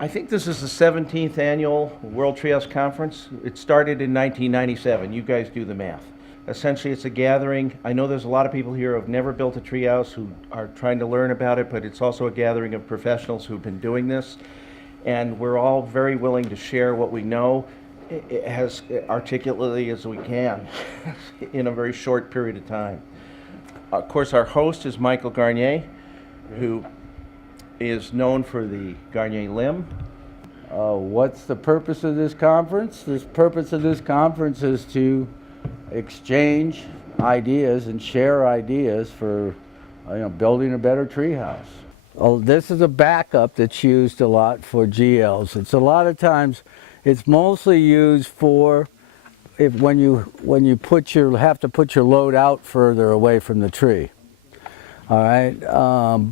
I think this is the 17th annual World Treehouse Conference. It started in 1997. You guys do the math. Essentially, it's a gathering. I know there's a lot of people here who have never built a treehouse who are trying to learn about it, but it's also a gathering of professionals who've been doing this. And we're all very willing to share what we know as articulately as we can in a very short period of time. Of course, our host is Michael Garnier, who is known for the Garnier limb. What's the purpose of this conference? The purpose of this conference is to exchange ideas and share ideas for building a better treehouse. Oh, this is a backup that's used a lot for GLs. It's a lot of times, it's mostly used for when you have to put your load out further away from the tree. All right,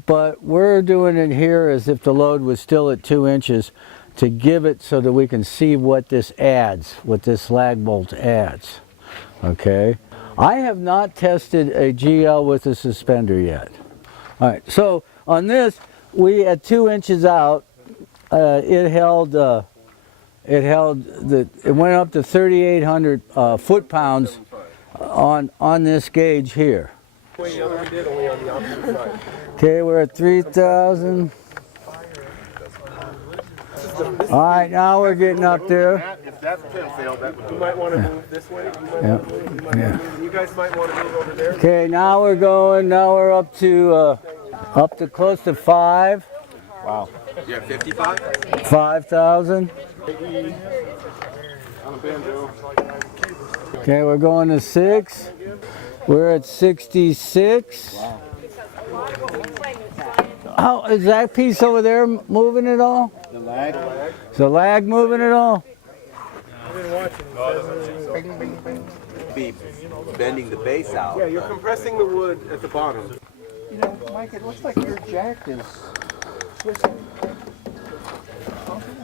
but we're doing it here as if the load was still at 2 inches to give it so that we can see what this adds, what this lag bolt adds. Okay, I have not tested a GL with a suspender yet. All right, so on this, we at 2 inches out, it went up to 3,800 foot-pounds on this gauge here. Okay, we're at 3,000. All right, now we're getting up there. If that pin failed, you might want to move this way. You guys might want to move over there. Okay, now we're going. Now we're up to close to 5. Wow. Yeah, 55. 5,000. Okay, we're going to 6. We're at 66. Wow. Oh, is that piece over there moving at all? The lag. Is the lag moving at all? Be bending the base out. Yeah, you're compressing the wood at the bottom. You know, Mike, it looks like your jack is twisting.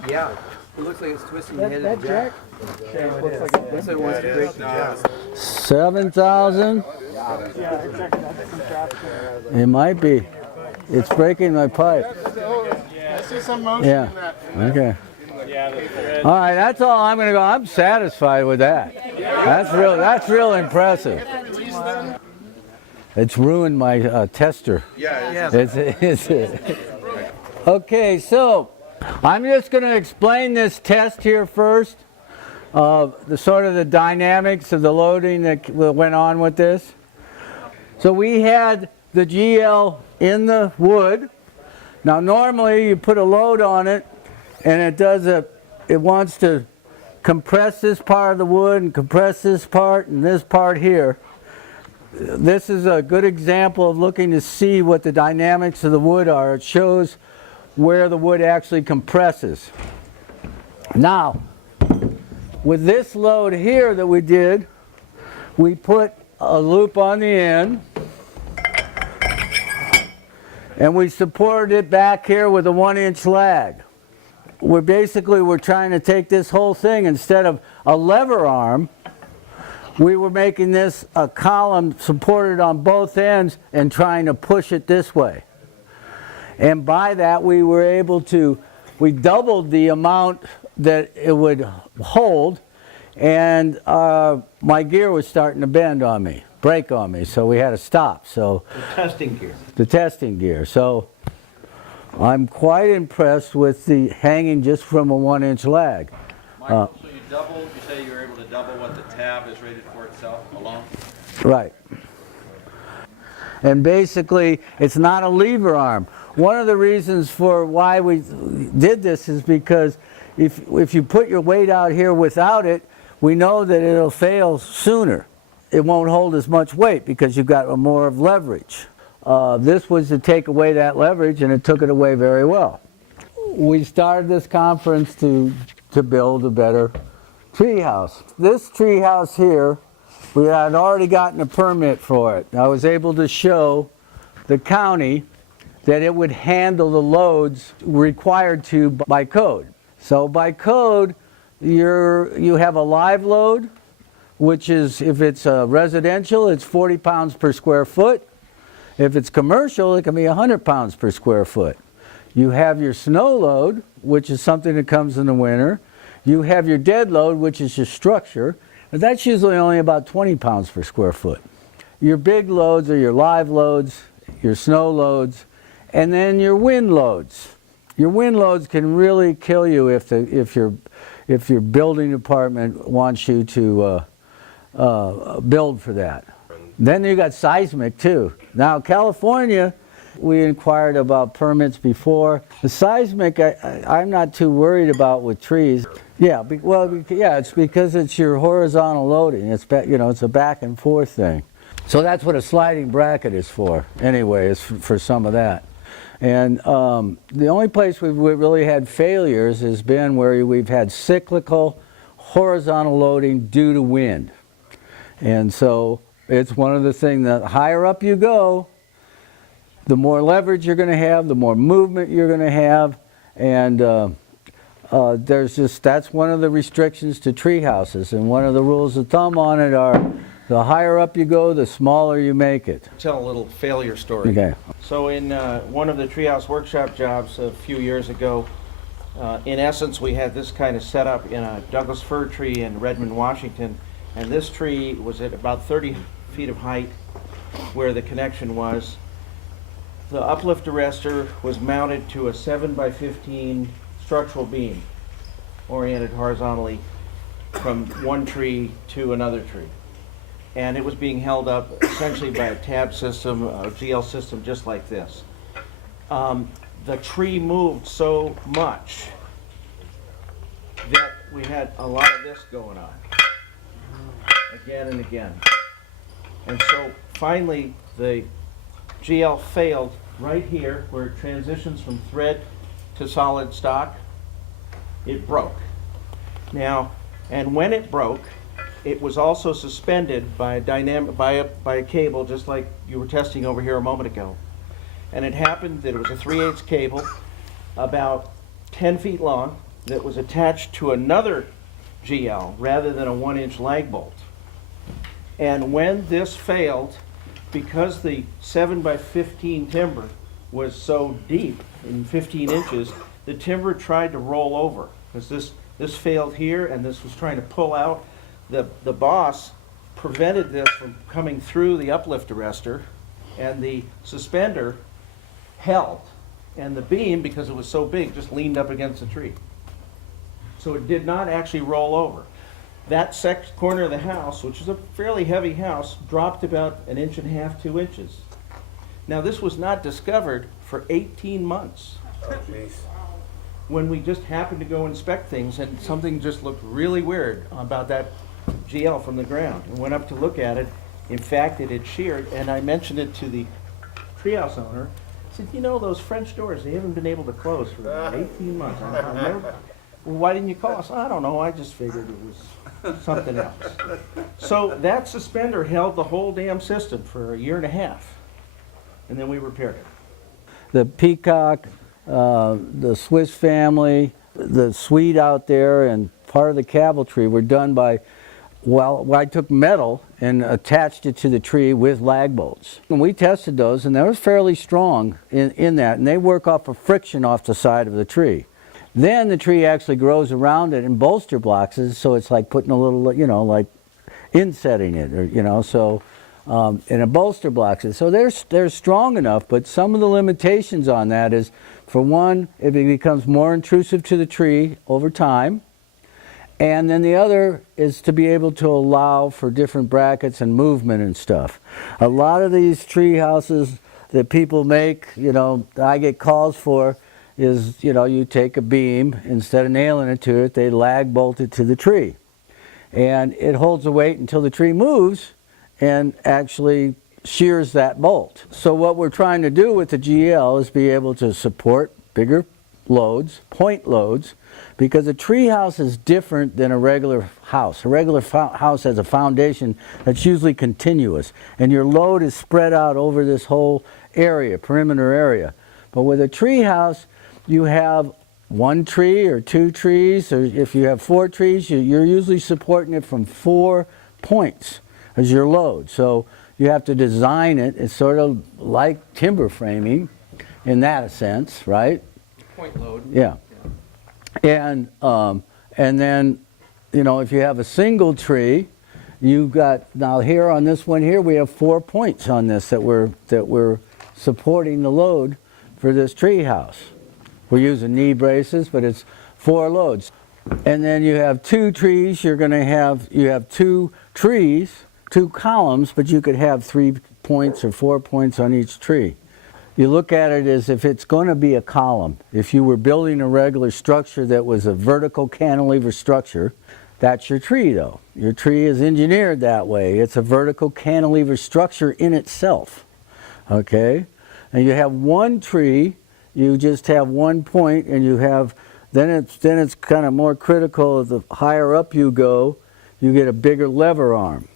Yeah, it looks like it's twisting the head of the jack. Looks like it wants to break the jack. 7,000. Yeah, exactly. It might be. It's breaking my pipe. I see some motion in that. Okay. All right, that's all I'm going to go. I'm satisfied with that. That's real impressive. It's ruined my tester. Yeah. Okay, so I'm just going to explain this test here first. The sort of the dynamics of the loading that went on with this. So we had the GL in the wood. Now normally you put a load on it and it wants to compress this part of the wood and compress this part and this part here. This is a good example of looking to see what the dynamics of the wood are. It shows where the wood actually compresses. Now, with this load here that we did, we put a loop on the end and we supported it back here with a 1 inch lag. We're trying to take this whole thing, instead of a lever arm, we were making this a column supported on both ends and trying to push it this way. And by that we doubled the amount that it would hold, and my gear was starting to break on me, so we had to stop. So the testing gear. So I'm quite impressed with the hanging just from a 1 inch lag. Michael, so you say you were able to double what the tab is rated for itself alone? Right. And basically, it's not a lever arm. One of the reasons for why we did this is because if you put your weight out here without it, we know that it'll fail sooner. It won't hold as much weight because you've got more of leverage. This was to take away that leverage, and it took it away very well. We started this conference to build a better treehouse. This treehouse here, we had already gotten a permit for it. I was able to show the county that it would handle the loads required to by code. So by code, you have a live load, which is, if it's residential, it's 40 pounds per square foot. If it's commercial, it can be 100 pounds per square foot. You have your snow load, which is something that comes in the winter. You have your dead load, which is your structure, but that's usually only about 20 pounds per square foot. Your big loads are your live loads, your snow loads, and then your wind loads. Your wind loads can really kill you if your building department wants you to build for that. Then you got seismic too. Now California, we inquired about permits before. The seismic, I'm not too worried about with trees. Yeah, it's because it's your horizontal loading. It's it's a back and forth thing. So that's what a sliding bracket is for. Anyway, is for some of that. And the only place we've really had failures has been where we've had cyclical horizontal loading due to wind. And so it's one of the things that higher up you go, the more leverage you're going to have, the more movement you're going to have, and that's one of the restrictions to tree houses. And one of the rules of thumb on it are the higher up you go, the smaller you make it. Tell a little failure story. Okay. So in one of the treehouse workshop jobs a few years ago, in essence, we had this kind of setup in a Douglas fir tree in Redmond, Washington, and this tree was at about 30 feet of height where the connection was. The uplift arrestor was mounted to a 7x15 structural beam oriented horizontally from one tree to another tree. And it was being held up essentially by a tab system, a GL system just like this. The tree moved so much that we had a lot of this going on, again and again. And so finally the GL failed right here where it transitions from thread to solid stock. It broke. Now, and when it broke, it was also suspended by a cable, just like you were testing over here a moment ago. And it happened that it was a 3/8 cable, about 10 feet long, that was attached to another GL rather than a 1-inch lag bolt. And when this failed, because the 7x15 timber was so deep, in 15 inches, the timber tried to roll over. Because this failed here, and this was trying to pull out. The boss prevented this from coming through the uplift arrestor, and the suspender held. And the beam, because it was so big, just leaned up against the tree. So it did not actually roll over. That corner of the house, which is a fairly heavy house, dropped about 1.5 inches, 2 inches. Now this was not discovered for 18 months. Oh, jeez. When we just happened to go inspect things and something just looked really weird about that GL from the ground, and went up to look at it. In fact, it had sheared, and I mentioned it to the treehouse owner. I said, you know, those French doors, they haven't been able to close for 18 months. Well, why didn't you call us? I don't know, I just figured it was something else. So that suspender held the whole damn system for 1.5 years, and then we repaired it. The peacock, the Swiss family, the suite out there, and part of the cabal tree were done by, well, I took metal and attached it to the tree with lag bolts. And we tested those, and they were fairly strong in that, and they work off of friction off the side of the tree. Then the tree actually grows around it in bolster blocks, so it's like putting a little, like insetting it, or, so in a bolster blocks. So they're strong enough, but some of the limitations on that is, for one, it becomes more intrusive to the tree over time. And then the other is to be able to allow for different brackets and movement and stuff. A lot of these tree houses that people make, I get calls for, is, you take a beam, instead of nailing it to it, they lag bolt it to the tree. And it holds the weight until the tree moves and actually shears that bolt. So what we're trying to do with the GL is be able to support bigger loads, point loads, because a tree house is different than a regular house. A regular house has a foundation that's usually continuous, and your load is spread out over this whole area, perimeter area. But with a tree house, you have 1 tree or 2 trees, or if you have 4 trees, you're usually supporting it from 4 points as your load. So you have to design it. It's sort of like timber framing in that sense, right? point load. Yeah. And then, you know, if you have a single tree, you've got, now here on this one here, we have 4 points on this that we're supporting the load for this tree house. We're using knee braces, but it's 4 loads. And then you have 2 trees, you have 2 trees, 2 columns, but you could have 3 points or 4 points on each tree. You look at it as if it's going to be a column. If you were building a regular structure that was a vertical cantilever structure, that's your tree though. Your tree is engineered that way. It's a vertical cantilever structure in itself. Okay? And you have 1 tree, you just have 1 point, and you have, then it's kind of more critical. The higher up you go, you get a bigger lever arm.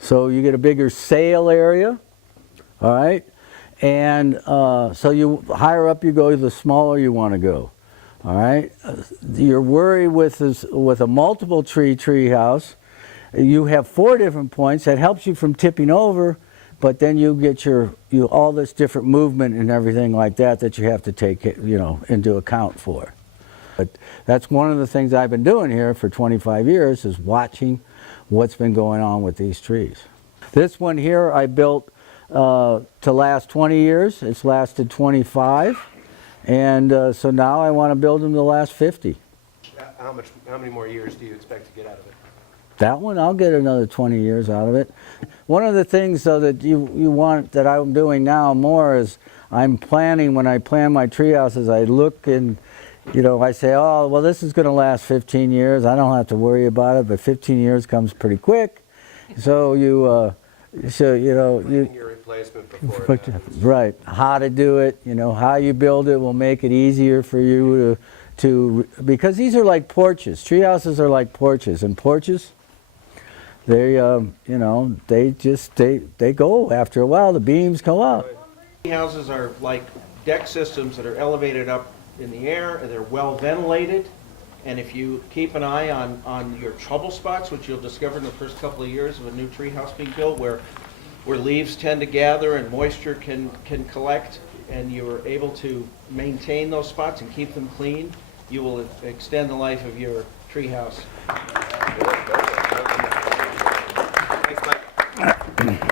So you get a bigger sail area, all right? And so you higher up you go, the smaller you want to go. All right. Your worry with a multiple tree house, you have 4 different points. That helps you from tipping over, but then you get all this different movement and everything like that you have to take, you know, into account for. But that's one of the things I've been doing here for 25 years is watching what's been going on with these trees. This one here I built to last 20 years. It's lasted 25. And so now I want to build them to last 50. How many more years do you expect to get out of it? That one, I'll get another 20 years out of it. One of the things, though, that you want, that I'm doing now more is I'm planning, when I plan my tree houses, I look and, you know, I say, oh, well, this is going to last 15 years. I don't have to worry about it, but 15 years comes pretty quick. So you know, Your replacement before it happens. right, how to do it, you know, how you build it will make it easier for you to because these are like porches. Tree houses are like porches, and porches, they, you know, they go after a while. The beams go up. Tree houses are like deck systems that are elevated up in the air, and they're well ventilated. And if you keep an eye on your trouble spots, which you'll discover in the first couple of years of a new tree house being built, where leaves tend to gather and moisture can collect, and you're able to maintain those spots and keep them clean, you will extend the life of your tree house. Thanks, Mike.